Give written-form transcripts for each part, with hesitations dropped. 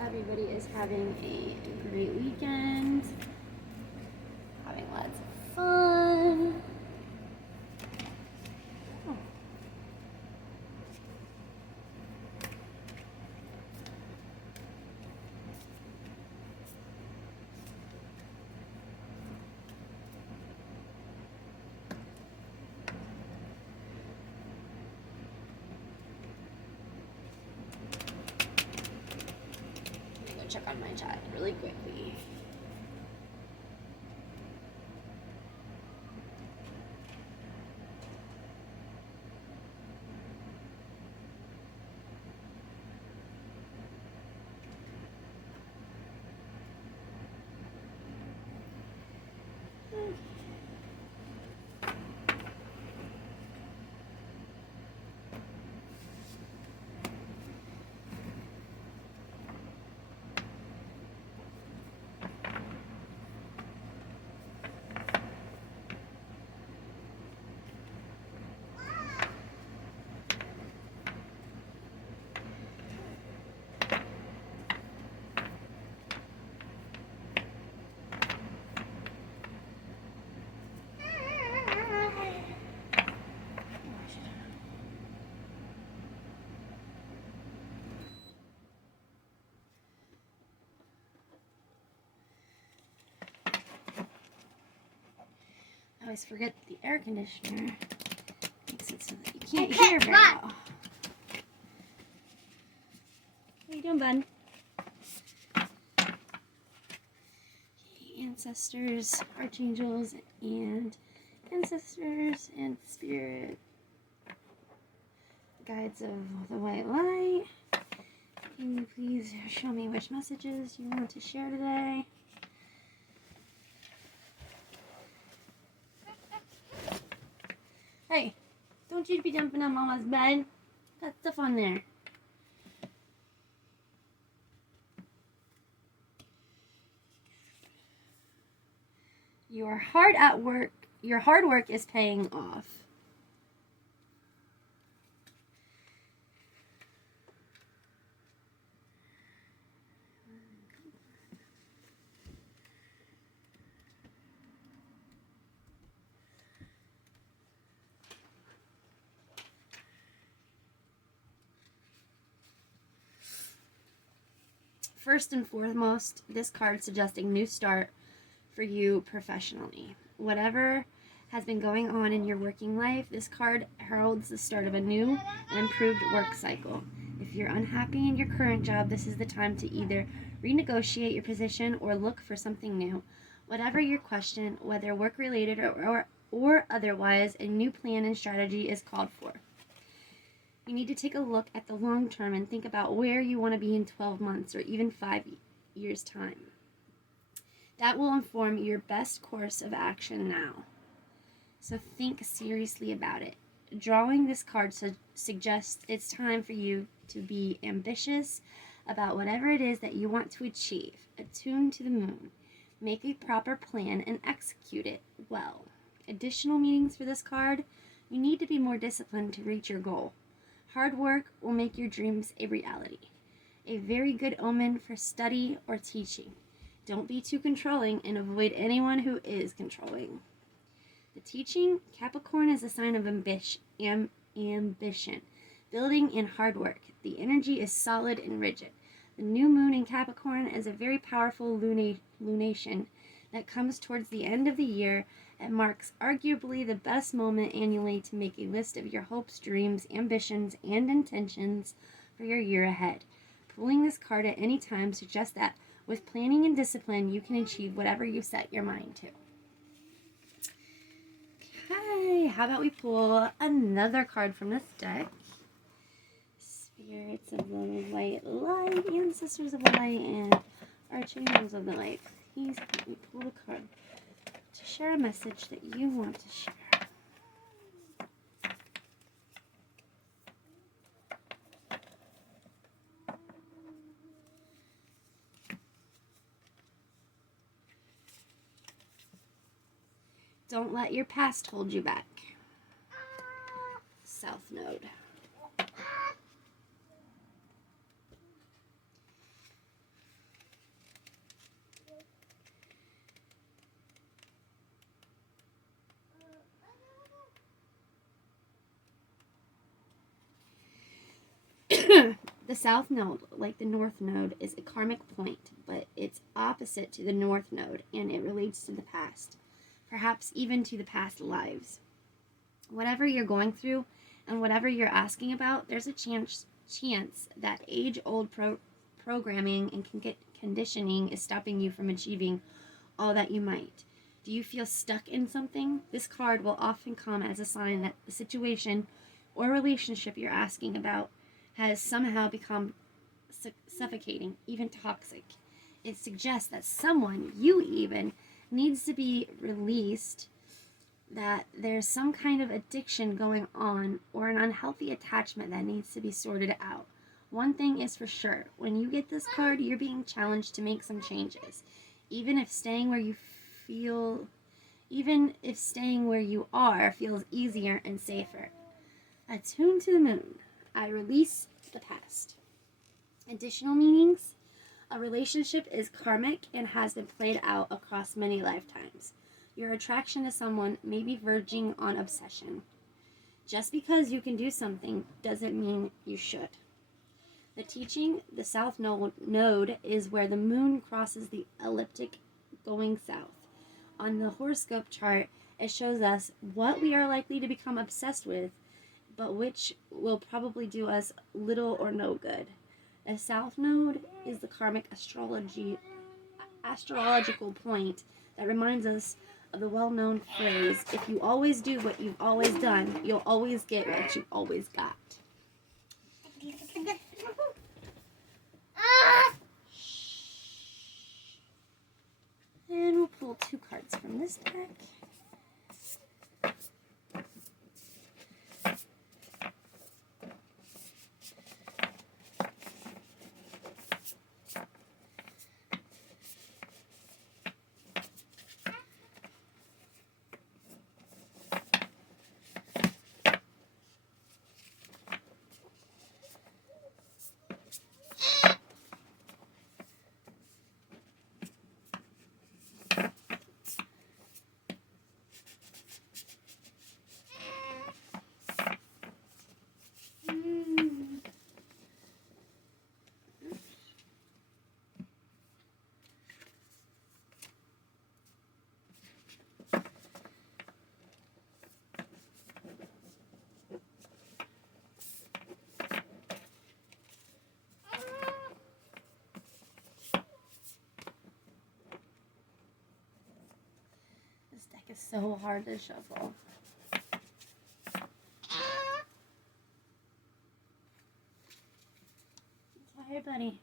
everybody is having a great weekend, having lots of fun. Oh. Let me go check on my chat really quickly. I always forget the air conditioner makes it so that you can't hear very well. What are you doing, bud? Okay, ancestors, archangels, and ancestors and spirit guides of the white light. Can you please show me which messages you want to share today? Hey, don't you be jumping on Mama's bed. Got stuff on there. Your hard work is paying off. First and foremost, this card suggesting new start for you professionally. Whatever has been going on in your working life, this card heralds the start of a new and improved work cycle. If you're unhappy in your current job, this is the time to either renegotiate your position or look for something new. Whatever your question, whether work-related or otherwise, a new plan and strategy is called for. You need to take a look at the long term and think about where you want to be in 12 months or even 5 years' time. That will inform your best course of action now. So think seriously about it. Drawing this card suggests it's time for you to be ambitious about whatever it is that you want to achieve. Attune to the moon. Make a proper plan and execute it well. Additional meanings for this card: you need to be more disciplined to reach your goal. Hard work will make your dreams a reality. A very good omen for study or teaching. Don't be too controlling and avoid anyone who is controlling. The teaching, Capricorn, is a sign of ambition, building, and hard work. The energy is solid and rigid. The new moon in Capricorn is a very powerful lunation that comes towards the end of the year and marks arguably the best moment annually to make a list of your hopes, dreams, ambitions, and intentions for your year ahead. Pulling this card at any time suggests that with planning and discipline, you can achieve whatever you set your mind to. Okay, how about we pull another card from this deck? Spirits of the white light, ancestors of the light, and archangels of the light. Please let me pull a card to share a message that you want to share. Don't let your past hold you back. South Node. The South Node, like the North Node, is a karmic point, but it's opposite to the North Node, and it relates to the past, perhaps even to the past lives. Whatever you're going through and whatever you're asking about, there's a chance that age-old programming and conditioning is stopping you from achieving all that you might. Do you feel stuck in something? This card will often come as a sign that the situation or relationship you're asking about has somehow become suffocating, even toxic. It suggests that someone, you even, needs to be released, that there's some kind of addiction going on or an unhealthy attachment that needs to be sorted out. One thing is for sure, when you get this card, you're being challenged to make some changes. Even if staying where you are feels easier and safer. Attuned to the moon. I release the past. Additional meanings. A relationship is karmic and has been played out across many lifetimes. Your attraction to someone may be verging on obsession. Just because you can do something doesn't mean you should. The teaching, the South Node, is where the moon crosses the ecliptic going south. On the horoscope chart, it shows us what we are likely to become obsessed with, but which will probably do us little or no good. The South Node is the karmic astrological point that reminds us of the well-known phrase, if you always do what you've always done, you'll always get what you've always got. And we'll pull 2 cards from this deck. This deck is so hard to shuffle. Hi, buddy.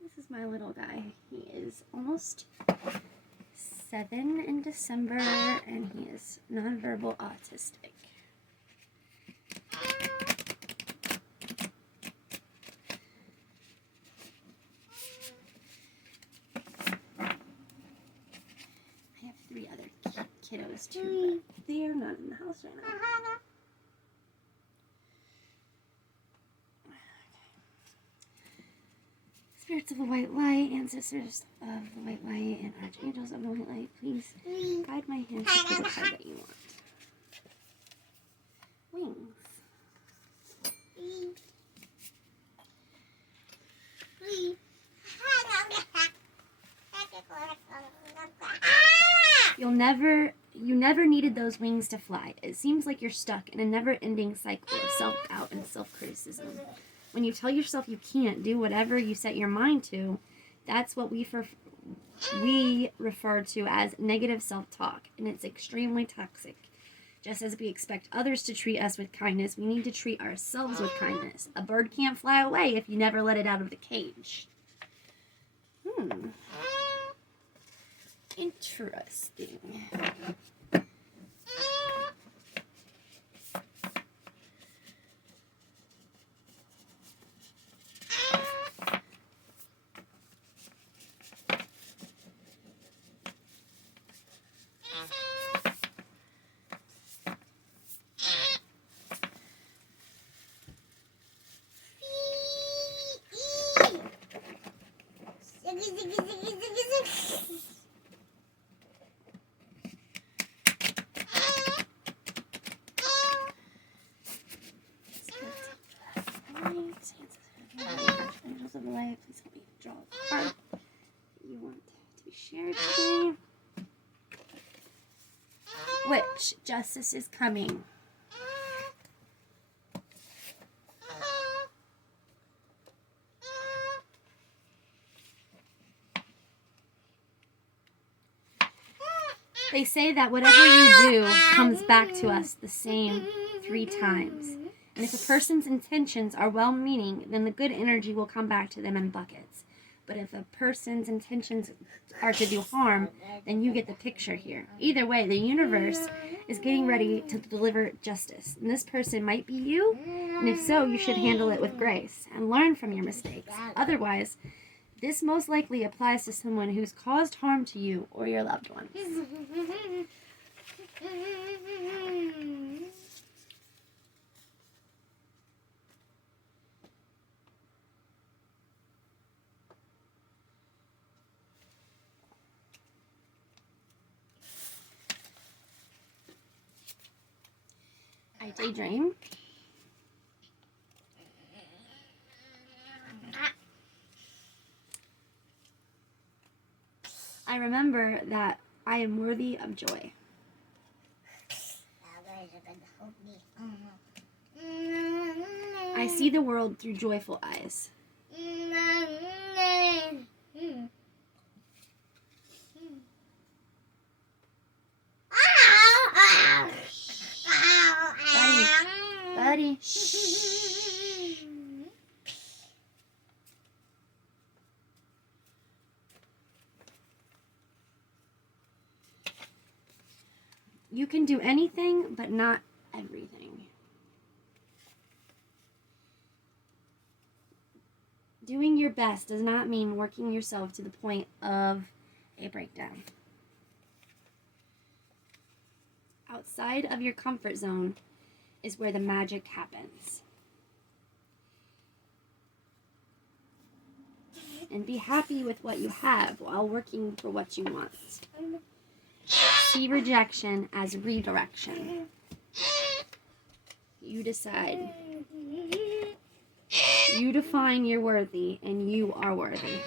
This is my little guy. He is almost 7 in December, and he is nonverbal autistic. I have 3 other kiddos too, but they're not in the house right now. Spirits of the white light, ancestors of the white light, and archangels of the white light, please guide my hands to pick the card that you want. Wings. You never needed those wings to fly. It seems like you're stuck in a never-ending cycle of self-doubt and self-criticism. When you tell yourself you can't do whatever you set your mind to, that's what we refer to as negative self-talk, and it's extremely toxic. Just as we expect others to treat us with kindness, we need to treat ourselves with kindness. A bird can't fly away if you never let it out of the cage. Interesting. Okay, please help me draw a card that you want to be shared today. Which justice is coming? They say that whatever you do comes back to us the same 3 times. And if a person's intentions are well-meaning, then the good energy will come back to them in buckets. But if a person's intentions are to do harm, then you get the picture here. Either way, the universe is getting ready to deliver justice. And this person might be you, and if so, you should handle it with grace and learn from your mistakes. Otherwise, this most likely applies to someone who's caused harm to you or your loved ones. I daydream. I remember that I am worthy of joy. I see the world through joyful eyes. Buddy. You can do anything, but not everything. Doing your best does not mean working yourself to the point of a breakdown. Outside of your comfort zone is where the magic happens. And be happy with what you have while working for what you want. See rejection as redirection. You decide. You define you're worthy, and you are worthy.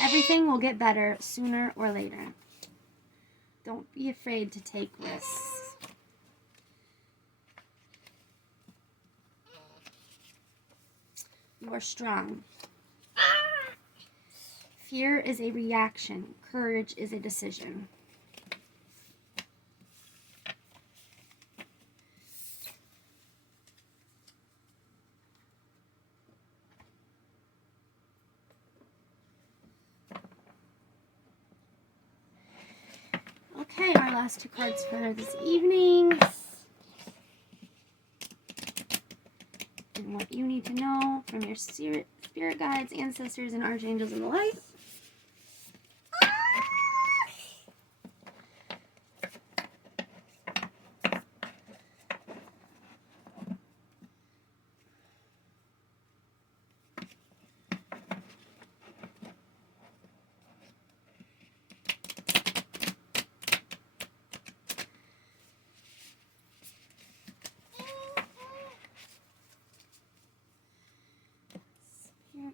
Everything will get better sooner or later. Don't be afraid to take risks. You are strong. Fear is a reaction. Courage is a decision. Okay, our last 2 cards for this evening. And what you need to know from your spirit guides, ancestors, and archangels in the light.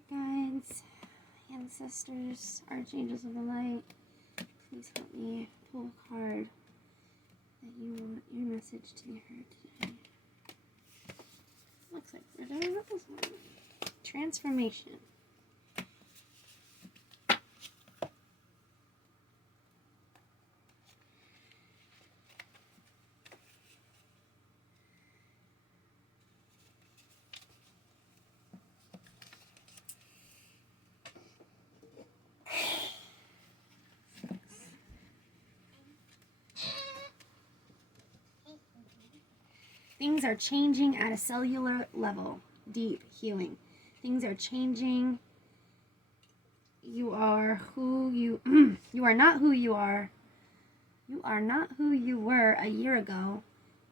Guides, ancestors, archangels of the light, please help me pull a card that you want your message to be heard today. Looks like we're done with this one. Transformation. Things are changing at a cellular level. Deep healing. Things are changing. You are who you you are not who you are. You are not who you were a year ago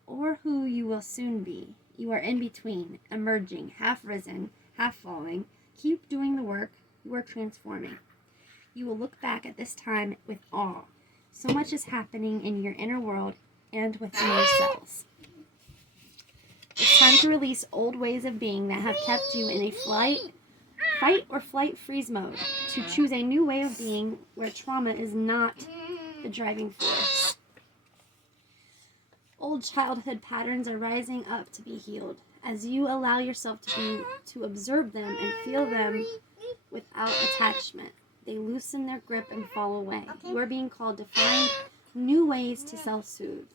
or who you will soon be. You are in between, emerging, half risen, half falling. Keep doing the work. You are transforming. You will look back at this time with awe. So much is happening in your inner world and within yourselves. It's time to release old ways of being that have kept you in a fight or flight freeze mode, to choose a new way of being where trauma is not the driving force. Old childhood patterns are rising up to be healed. As you allow yourself to observe them and feel them without attachment, they loosen their grip and fall away. You are being called to find new ways to self-soothe.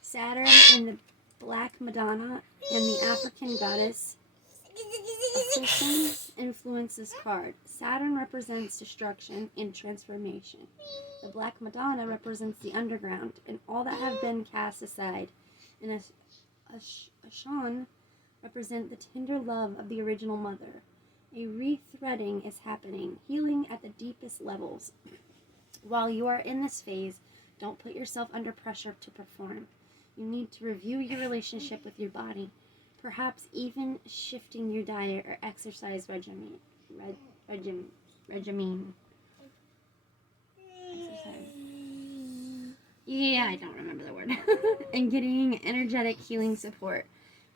Saturn in the Black Madonna and the African goddess Association influence this card. Saturn represents destruction and transformation. The Black Madonna represents the underground and all that have been cast aside. And Ashan represent the tender love of the original mother. A rethreading is happening, healing at the deepest levels. While you are in this phase, don't put yourself under pressure to perform. You need to review your relationship with your body, perhaps even shifting your diet or exercise regimen. Yeah, I don't remember the word. And getting energetic healing support.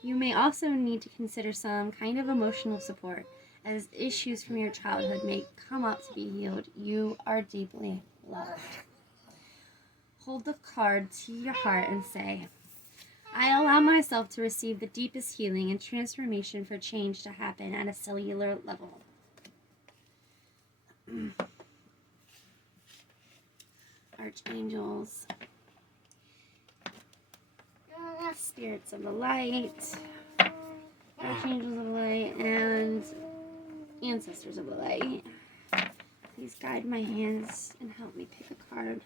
You may also need to consider some kind of emotional support, as issues from your childhood may come up to be healed. You are deeply loved. Hold the card to your heart and say, I allow myself to receive the deepest healing and transformation for change to happen at a cellular level. Archangels, spirits of the light, archangels of the light, and ancestors of the light. Please guide my hands and help me pick a card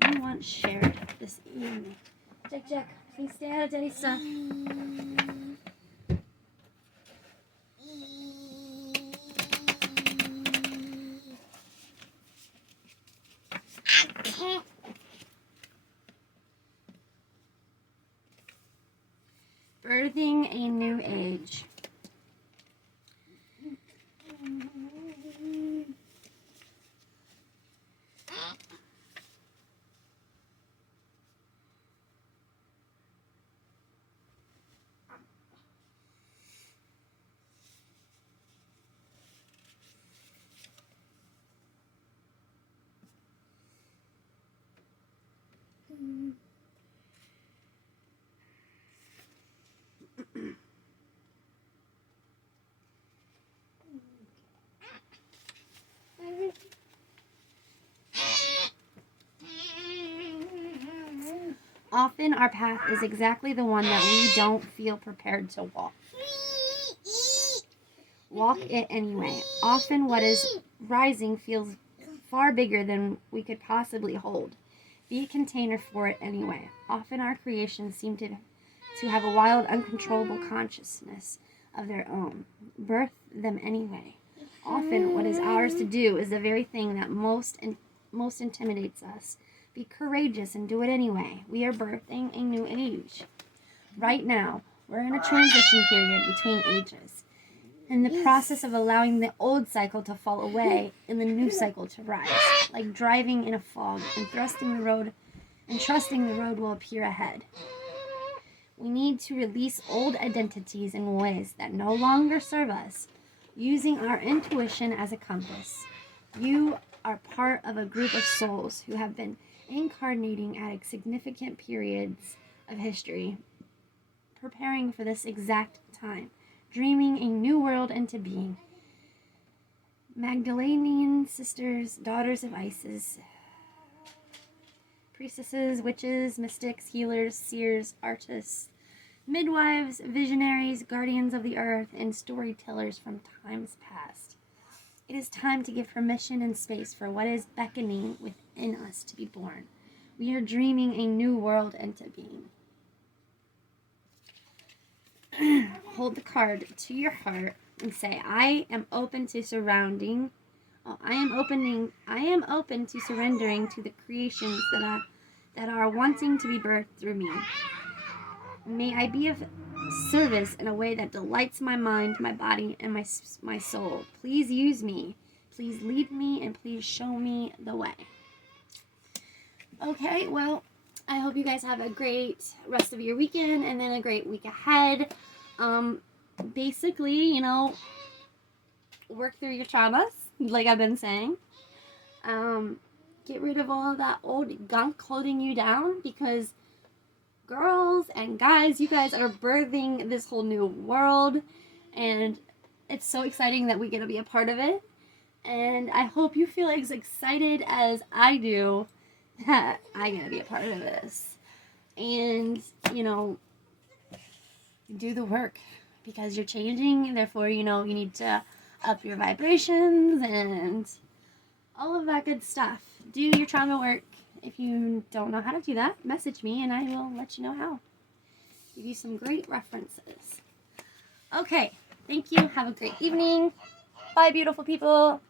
that you want shared this evening. Jack, please stay out of Daddy's stuff. Birthing a new age. Often our path is exactly the one that we don't feel prepared to walk. Walk it anyway. Often what is rising feels far bigger than we could possibly hold. Be a container for it anyway. Often our creations seem to have a wild, uncontrollable consciousness of their own. Birth them anyway. Often what is ours to do is the very thing that most intimidates us. Be courageous and do it anyway. We are birthing a new age. Right now, we're in a transition period between ages. In the process of allowing the old cycle to fall away and the new cycle to rise. Like driving in a fog and trusting the road will appear ahead. We need to release old identities and ways that no longer serve us, using our intuition as a compass. You are part of a group of souls who have been incarnating at significant periods of history, preparing for this exact time, dreaming a new world into being. Magdalenian sisters, daughters of Isis, priestesses, witches, mystics, healers, seers, artists, midwives, visionaries, guardians of the earth, and storytellers from times past. It is time to give permission and space for what is beckoning within us to be born. We are dreaming a new world into being. Hold the card to your heart and say, I am open to surrendering to the creations that are wanting to be birthed through me. May I be of service in a way that delights my mind, my body, and my soul. Please use me. Please lead me, and please show me the way. Okay, well, I hope you guys have a great rest of your weekend and then a great week ahead. Basically, you know, work through your traumas, like I've been saying. Get rid of all of that old gunk holding you down, because girls and guys, you guys are birthing this whole new world, and it's so exciting that we get to be a part of it. And I hope you feel as excited as I do that I get to be a part of this. And, you know, do the work, because you're changing, and therefore, you know, you need to up your vibrations and all of that good stuff. Do your trauma work. If you don't know how to do that, message me and I will let you know how. Give you some great references. Okay, thank you. Have a great evening. Bye, beautiful people.